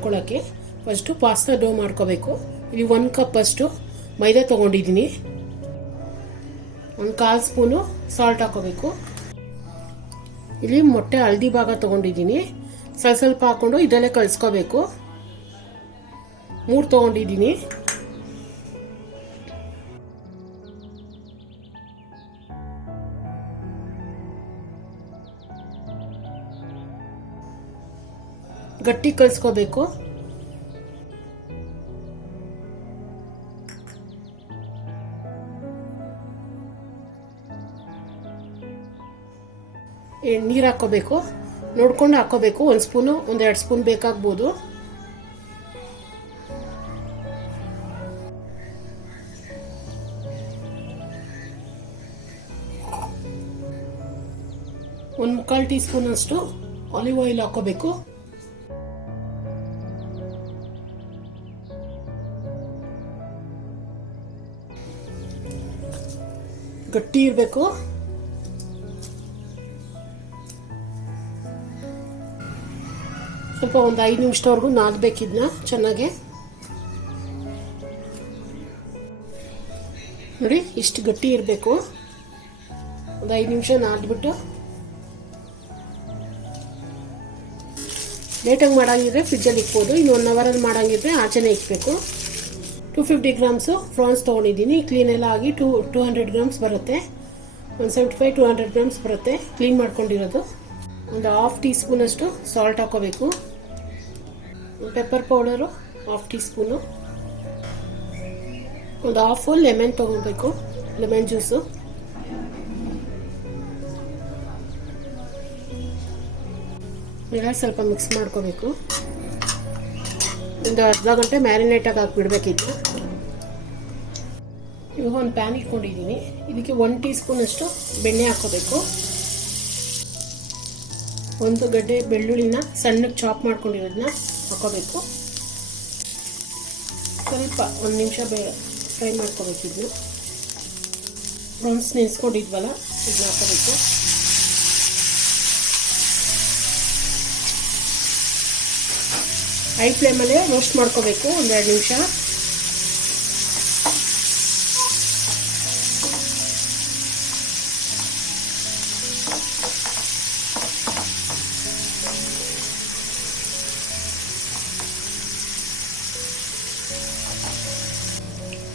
ಮಾಡ್ಕೊಳ್ಳೋಕ್ಕೆ first pasta ಡೋ ಮಾಡ್ಕೋಬೇಕು. ಇಲ್ಲಿ 1 ಕಪ್ ಅಷ್ಟು ಮೈದಾ ತೊಗೊಂಡಿದ್ದೀನಿ. 1/4 ಸ್ಪೂನು ಸಾಲ್ಟ್ ಹಾಕೋಬೇಕು. ಇಲ್ಲಿ ಮೊಟ್ಟೆ ಹಳದಿ ಭಾಗ ತೊಗೊಂಡಿದ್ದೀನಿ. ಸ್ವಲ್ಪ ಹಾಕ್ಕೊಂಡು ಇದರಲ್ಲೇ ಕಲಿಸ್ಕೋಬೇಕು. 3 ತೊಗೊಂಡಿದ್ದೀನಿ. ಗಟ್ಟಿ ಕಲಿಸ್ಕೋಬೇಕು. ನೀರು ಹಾಕ್ಕೋಬೇಕು. ನೋಡ್ಕೊಂಡು ಹಾಕ್ಕೋಬೇಕು. 1 ಸ್ಪೂನು 1-2 ಸ್ಪೂನ್ ಬೇಕಾಗ್ಬೋದು. ಒಂದು 1/4 ಟೀ ಸ್ಪೂನ್ ಅಷ್ಟು ಆಲಿವ್ ಆಯಿಲ್ ಹಾಕ್ಕೋಬೇಕು. ಗಟ್ಟಿ ಇರಬೇಕು. ಸ್ವಲ್ಪ ಒಂದು 5 ನಿಮಿಷದವರೆಗೂ ನಾದಬೇಕಿದ್ನ ಚೆನ್ನಾಗೆ. ನೋಡಿ ಇಷ್ಟು ಗಟ್ಟಿ ಇರಬೇಕು. ಒಂದು 5 ನಿಮಿಷ ನಾದ್ಬಿಟ್ಟು ಲೇಟಾಗಿ ಮಾಡಂಗಿದ್ರೆ ಫ್ರಿಜ್ಜಲ್ಲಿ ಇಕ್ಬೋದು. ಇನ್ನು 1 ಅವರಲ್ಲಿ ಮಾಡಂಗಿದ್ರೆ ಆಚೆನೇ ಇಕ್ಬೇಕು. 250 ಗ್ರಾಮ್ಸು ಫ್ರಾನ್ಸ್ ತೊಗೊಂಡಿದ್ದೀನಿ. ಕ್ಲೀನ್ ಎಲ್ಲ ಆಗಿ 200 ಗ್ರಾಮ್ಸ್ ಬರುತ್ತೆ. 175-200 ಗ್ರಾಮ್ಸ್ ಬರುತ್ತೆ ಕ್ಲೀನ್ ಮಾಡ್ಕೊಂಡಿರೋದು. ಒಂದು 1/2 ಟೀ ಸ್ಪೂನ್ ಅಷ್ಟು ಸಾಲ್ಟ್ ಹಾಕೋಬೇಕು. Pepper powder 1/2 tea spoon. ಒಂದು 1/2 ಲೆಮನ್ ತೊಗೊಬೇಕು, ಲೆಮನ್ ಜ್ಯೂಸು. ಎಲ್ಲ ಸ್ವಲ್ಪ ಮಿಕ್ಸ್ ಮಾಡ್ಕೋಬೇಕು. ಒಂದು ಅರ್ಧ ಗಂಟೆ ಮ್ಯಾರಿನೇಟಾಗಿ ಹಾಕಿಬಿಡ್ಬೇಕಿತ್ತು. ಇವಾಗ ಒಂದು ಪ್ಯಾನ್ ಇಟ್ಕೊಂಡಿದ್ದೀನಿ. ಇದಕ್ಕೆ 1 ಟೀ ಸ್ಪೂನ್ ಅಷ್ಟು ಬೆಣ್ಣೆ ಹಾಕೋಬೇಕು. 1 ಗಡ್ಡೆ ಬೆಳ್ಳುಳ್ಳಿನ ಸಣ್ಣಗೆ ಚಾಪ್ ಮಾಡ್ಕೊಂಡಿರೋದನ್ನ ಹಾಕೋಬೇಕು. ಸ್ವಲ್ಪ 1 ನಿಮಿಷ ಫ್ರೈ ಮಾಡ್ಕೋಬೇಕಿದ್ನು. ಪ್ರಾನ್ಸ್ ನೆನೆಸ್ಕೊಂಡಿದ್ವಲ್ಲ ಇದನ್ನ ಹಾಕೋಬೇಕು. ಹೈ ಫ್ಲೇಮಲ್ಲೇ ರೋಸ್ಟ್ ಮಾಡ್ಕೋಬೇಕು 1-2 ನಿಮಿಷ.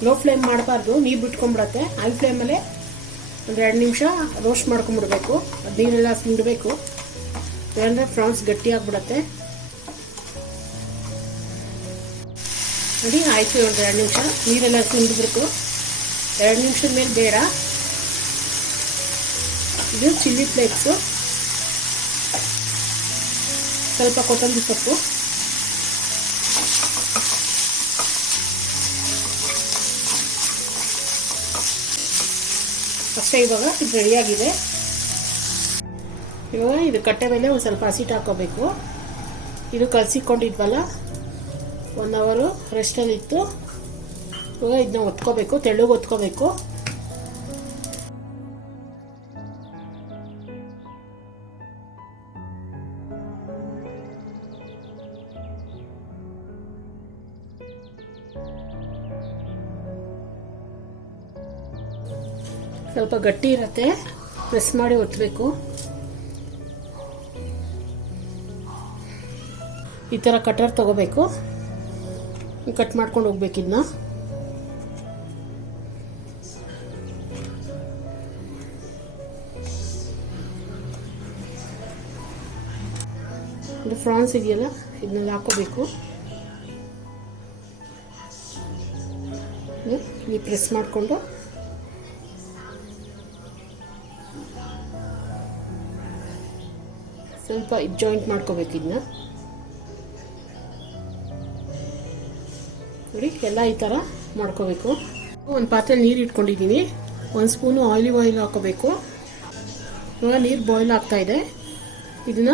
ಲೋ ಫ್ಲೇಮ್ ಮಾಡಬಾರ್ದು, ನೀರು ಬಿಟ್ಕೊಂಡ್ಬಿಡತ್ತೆ. ಹೈ ಫ್ಲೇಮಲ್ಲೇ 1-2 ನಿಮಿಷ ರೋಸ್ಟ್ ಮಾಡ್ಕೊಂಡ್ಬಿಡ್ಬೇಕು. ಅದು ನೀರೆಲ್ಲ ಸುಂಡಬೇಕು, ಇಲ್ಲಾಂದರೆ ಫ್ರಾನ್ಸ್ ಗಟ್ಟಿ ಆಗಿಬಿಡತ್ತೆ. ನೋಡಿ ಆಯಿತು. 1-2 ನಿಮಿಷ ನೀರೆಲ್ಲ ಸುಂಡ್ಬಿಡ್ತು. 2 ನಿಮಿಷದ ಮೇಲೆ ಬೇಡ. ಇದು ಚಿಲ್ಲಿ ಫ್ಲೇಕ್ಸು, ಸ್ವಲ್ಪ ಕೊತ್ತಂಬರಿ ಸೊಪ್ಪು, ಅಷ್ಟೇ. ಇವಾಗ ಇದು ರೆಡಿಯಾಗಿದೆ. ಇವಾಗ ಇದು ಕಟ್ಟೆ ಮೇಲೆ ಒಂದು ಸ್ವಲ್ಪ ಹಸಿಟ್ಟು ಹಾಕೋಬೇಕು. ಇದು ಕಲಸಿಕೊಂಡಿದ್ವಲ್ಲ 1 ಅವರು ರೆಸ್ಟಲ್ಲಿತ್ತು. ಇವಾಗ ಇದನ್ನ ಒತ್ಕೋಬೇಕು, ತೆಳ್ಳಗೆ ಒತ್ಕೋಬೇಕು. ಸ್ವಲ್ಪ ಗಟ್ಟಿ ಇರುತ್ತೆ, ಪ್ರೆಸ್ ಮಾಡಿ ಒತ್ತಬೇಕು. ಈ ಥರ ಕಟರ್ ತಗೋಬೇಕು, ಕಟ್ ಮಾಡ್ಕೊಂಡು ಹೋಗ್ಬೇಕಿದ್ನ. ಇದು ಫ್ರಾನ್ಸ್ ಇದೆಯಲ್ಲ ಇದನ್ನೆಲ್ಲ ಹಾಕೋಬೇಕು. ಇಲ್ಲಿ ಪ್ರೆಸ್ ಮಾಡಿಕೊಂಡು ಸ್ವಲ್ಪ ಜಾಯಿಂಟ್ ಮಾಡ್ಕೋಬೇಕು. ಇದನ್ನ ನೋಡಿ ಎಲ್ಲ ಈ ಥರ ಮಾಡ್ಕೋಬೇಕು. ಒಂದು ಪಾತ್ರೆ ನೀರು ಇಟ್ಕೊಂಡಿದ್ದೀನಿ. 1 ಸ್ಪೂನು ಆಲಿವ್ ಆಯಿಲ್ ಹಾಕೋಬೇಕು. ಇವಾಗ ನೀರು ಬಾಯ್ಲ್ ಆಗ್ತಾ ಇದೆ. ಇದನ್ನ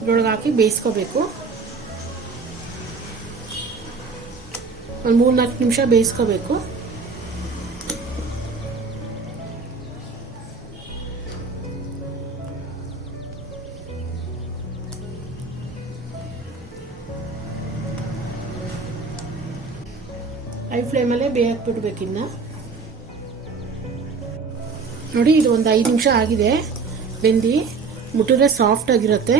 ಇದ್ರೊಳಗೆ ಹಾಕಿ ಬೇಯಿಸ್ಕೋಬೇಕು. ಒಂದು 3-4 ನಿಮಿಷ ಬೇಯಿಸ್ಕೋಬೇಕು. ಹೈ ಫ್ಲೇಮಲ್ಲೇ ಬೇಯಕ್ಕೆ ಬಿಡಬೇಕಿನ್ನ. ನೋಡಿ, ಇದು ಒಂದು 5 ನಿಮಿಷ ಆಗಿದೆ ಬೆಂದು. ಮುಟ್ಟಿದ್ರೆ ಸಾಫ್ಟ್ ಆಗಿರುತ್ತೆ.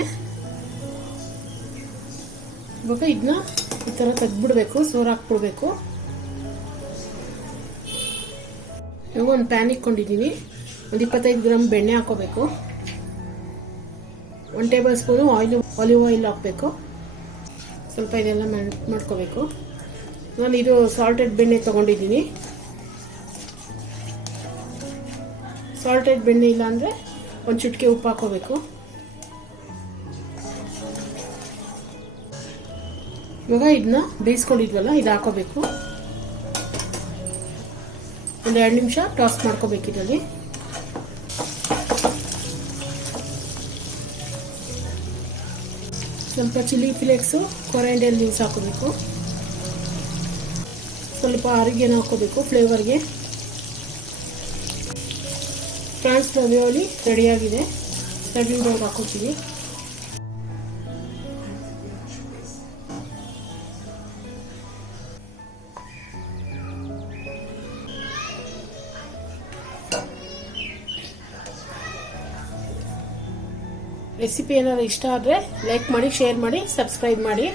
ಇವಾಗ ಇದನ್ನ ಈ ಥರ ತೆಗ್ದುಬಿಡ್ಬೇಕು, ಸೋರು ಹಾಕ್ಬಿಡ್ಬೇಕು. ಇವಾಗ ಒಂದು ಪ್ಯಾನ್ ಇಟ್ಕೊಂಡಿದ್ದೀನಿ. ಒಂದು 25 ಗ್ರಾಮ್ ಬೆಣ್ಣೆ ಹಾಕೋಬೇಕು. 1 ಟೇಬಲ್ ಸ್ಪೂನು ಆಲಿವ್ ಆಯಿಲ್ ಹಾಕಬೇಕು. ಸ್ವಲ್ಪ ಇದೆಲ್ಲ ಮಾಡ್ಕೋಬೇಕು. ನಾನು ಇದು ಸಾಲ್ಟೆಡ್ ಬೆಣ್ಣೆ ತೊಗೊಂಡಿದ್ದೀನಿ. ಸಾಲ್ಟೆಡ್ ಬೆಣ್ಣೆ ಇಲ್ಲ ಅಂದರೆ ಒಂದು ಚಿಟಿಕೆ ಉಪ್ಪು ಹಾಕೋಬೇಕು. ಇವಾಗ ಇದನ್ನ ಬೇಯಿಸ್ಕೊಂಡಿದ್ವಲ್ಲ, ಇದು ಹಾಕೋಬೇಕು. ಒಂದು 2 ನಿಮಿಷ ಟಾಸ್ ಮಾಡ್ಕೋಬೇಕು ಇದರಲ್ಲಿ. ಸ್ವಲ್ಪ ಚಿಲ್ಲಿ ಫ್ಲೇಕ್ಸು, ಕೊರಿಯಾಂಡರ್ ಲೀವ್ಸ್ ಹಾಕೋಬೇಕು. ಸ್ವಲ್ಪ ಅರಿಗೆನ ಹಾಕೋಬೇಕು ಫ್ಲೇವರ್ಗೆ. ಫ್ರಾನ್ಸ್ ರವಿಯೋಲಿ ರೆಡಿಯಾಗಿದೆ. ಸರ್ವಿಂಗ್ ಬೌಲ್ಗೆ ಹಾಕೋತೀವಿ. ರೆಸಿಪಿ ಏನಾದ್ರು ಇಷ್ಟ ಆದರೆ ಲೈಕ್ ಮಾಡಿ, ಶೇರ್ ಮಾಡಿ, ಸಬ್ಸ್ಕ್ರೈಬ್ ಮಾಡಿ.